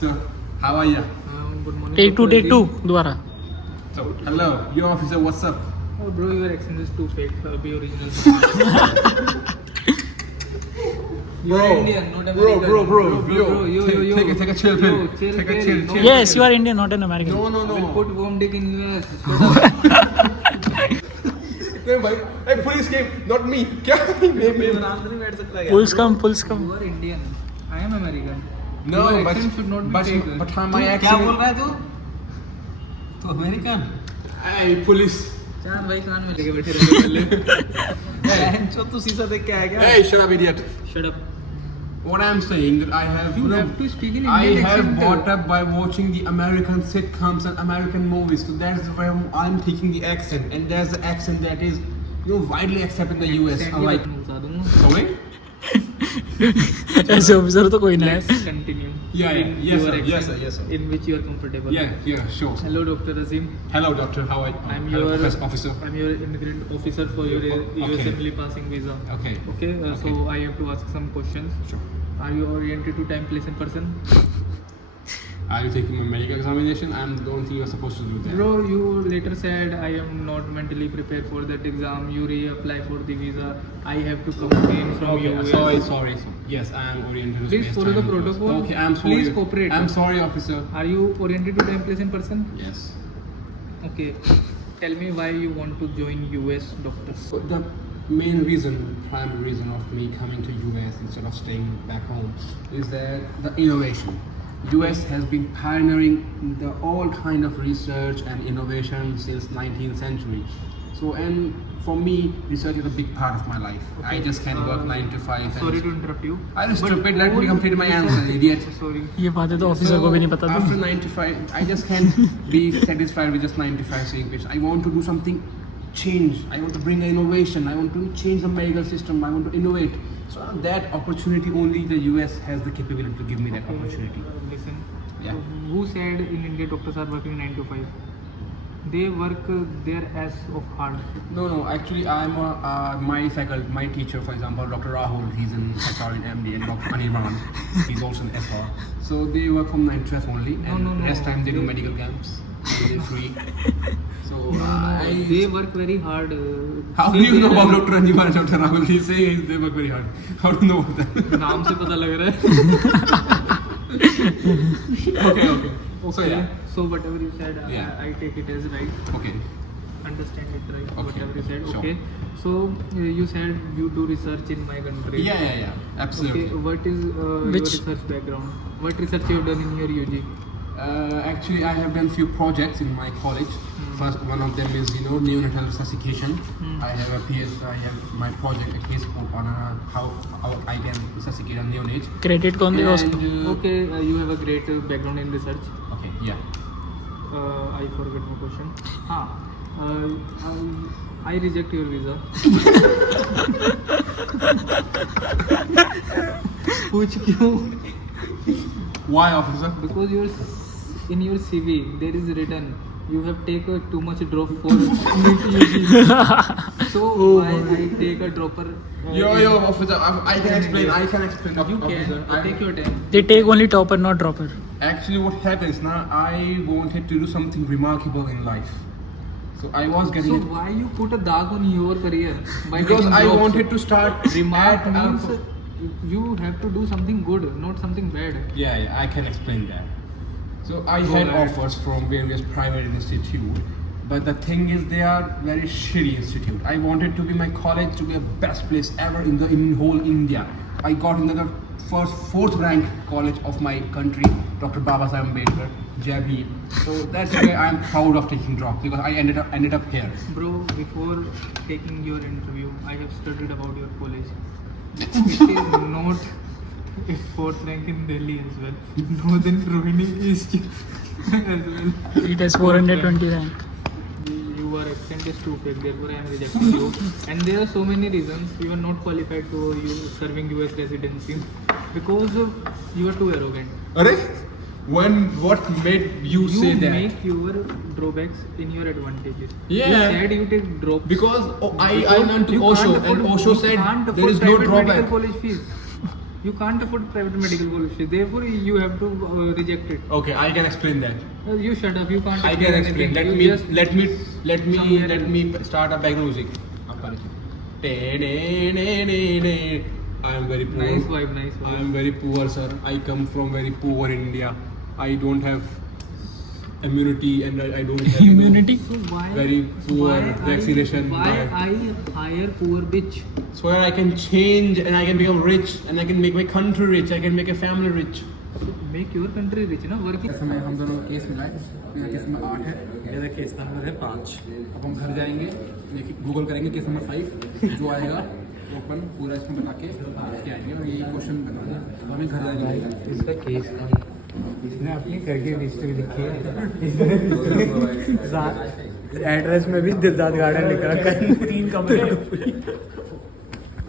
How are you? Good morning. Take two दोबारा. So, hello, your officer, what's up? Oh, bro, your accent is too fake. Be original. You are Indian, not American. Bro, Yo. Take a chill pill. Yo, chill Take a pill. chill. No. Yes, you are Indian, not an American. No. I will put warm dick in US. Shut up. नहीं भाई, hey, police came, not me. क्या? आराम से नहीं बैठ सकता यार. Pulse come. You are Indian. I am American. No, Your accent should not be fake. but my accent. क्या बोल रहा है तू? तो अमेरिकन Hey, police. चार भाई कान में लेके बैठे रहते पहले. बहन चो तू शीशा देख के आया क्या? Hey, shut up, idiot. Shut up. What I'm saying that I have, You have to speak in I Indian have accent. brought up by watching the American sitcoms and American movies. So that's where I'm taking the accent, and there's the accent that is, widely accepted in the US. Accent Like, ही बता दूंगा. sorry? ऐसे officer तो कोई ना है. Let's continue. Yeah, In yes, your sir, yes, accent sir, yes, sir. In which you are comfortable. Yeah, sure. Hello, Dr. Azim. Hello, doctor. How are you? I'm Hello, your professor, officer. I'm your immigrant officer for your Okay. USMLE passing visa. Okay. Okay. So I have to ask some questions. Sure. Are you oriented to time, place, and person? Are you taking my medical examination? I don't think you're supposed to do that. Bro, you later said I am not mentally prepared for that exam. You reapply for the visa. I have to come again from Okay, US. sorry. Yes, I am oriented to Please space follow the time. protocol. Okay, I'm sorry. Please cooperate. I'm sorry, officer. Are you oriented to time, place, and person? Yes. Okay. Tell me why you want to join US doctors. The main reason, primary reason of me coming to US instead of staying back home is that the innovation. US has been pioneering the all kind of research and innovation since 19th century. So, and for me, research is a big part of my life. I just can't work 9 to 5. Sorry to interrupt you. I was But stupid. Let me all complete my answer, research- idiot. Sorry. ये बातें तो officer को भी नहीं पता After था. 9 to 5, I just can't be satisfied with just 9 to 5 saying this. I want to do something change. I want to bring innovation. I want to change the medical system. I want to innovate. So that opportunity only the US has the capability to give me that opportunity. Listen. Yeah. Who said in India doctors are working 9 to 5? They work their ass off hard. No. Actually, I'm my faculty, my teacher, for example, Dr. Rahul. He's in SR in MD, and Dr. Anirban. He's also in SR. So they work from 9 to 5 only, and No. rest time they do medical camps. They're free. So They work very hard. How do you know about Dr. Anirban and Dr. Rahul? He's saying they work very hard. How do you know about that? नाम से पता लग रहा है. Okay. So yeah. So whatever you said, Yeah. I take it as right. Okay. Understand it right. Okay. Whatever you said. Sure. Okay. So you said you do research in my country. Yeah. Absolutely. Okay. What is your Which- research background? What research you have done in your UG? Actually, I have done few projects in my college. First, one of them is neonatal resuscitation. I have a PhD. I have my project, a case on how I can resuscitate a neonate. Credit कौन देगा उसको? And, Okay. You have a great background in research. Okay. Yeah. I forgot my question. I reject your visa. पूछ क्यों? Why, officer? Because in your CV there is written you have taken too much drop for NEET UG. So why I take a dropper? Yo, officer. I can explain. You officer. can take your time. They take only topper, not dropper. Actually, what happens now? I wanted to do something remarkable in life. So I was So getting it. why you put a dog on your career? By Because taking I drops? wanted to start Remark at, means you have to do something good, not something bad. Yeah, I can explain that. So I Go had ahead. offers from various private institutes, but the thing is they are very shitty institute. I wanted to be my college to be the best place ever in whole India. I got into the fourth rank college of my country, Dr. Babasaheb Ambedkar, JB. So that's why I'm proud of taking drop because I ended up here. Bro, before taking your interview, I have studied about your college. It is not a fourth rank in Delhi as well. Northern Rohini East as well. It has 420 rank. Your accent is too fake, therefore I am rejecting you. And there are so many reasons you are not qualified to you serving US residency because you are too arrogant. Arey? What made you say You that? make your drawbacks in your advantages. Yeah. You said you take drops. Because I Because went to you Osho can't and afford- Osho you said can't there is afford no private medical drawback. college fees. You can't afford private medical policy. Therefore, you have to reject it. Okay, I can explain that. You shut up. You can't. I can explain. anything. Let You me just somewhere let me start a background music. I am very poor. Nice vibe, nice I vibe. am very poor, sir. I come from very poor India. I don't have immunity and I don't have Immunity? So why? Very poor why vaccination. Why I hire poor bitch? So that I can change and I can become rich and I can make my country rich. I can make a family rich. Make your country rich, ना working. समय हम दोनों case मिलाए मेरा case number 8 है मेरा case number है 5. अब हम घर जाएंगे गूगल करेंगे केस नंबर 5 जो आएगा तो अपन पूरा इसमें बता के लिख के आएंगे और यही क्वेश्चन बनाना तो हमें घर जाएंगे. इसका केस इसने अपनी करके हिस्ट्री लिखी है. एड्रेस में भी दिलदाद गार्डन लिख रखा है. 3 कमरे.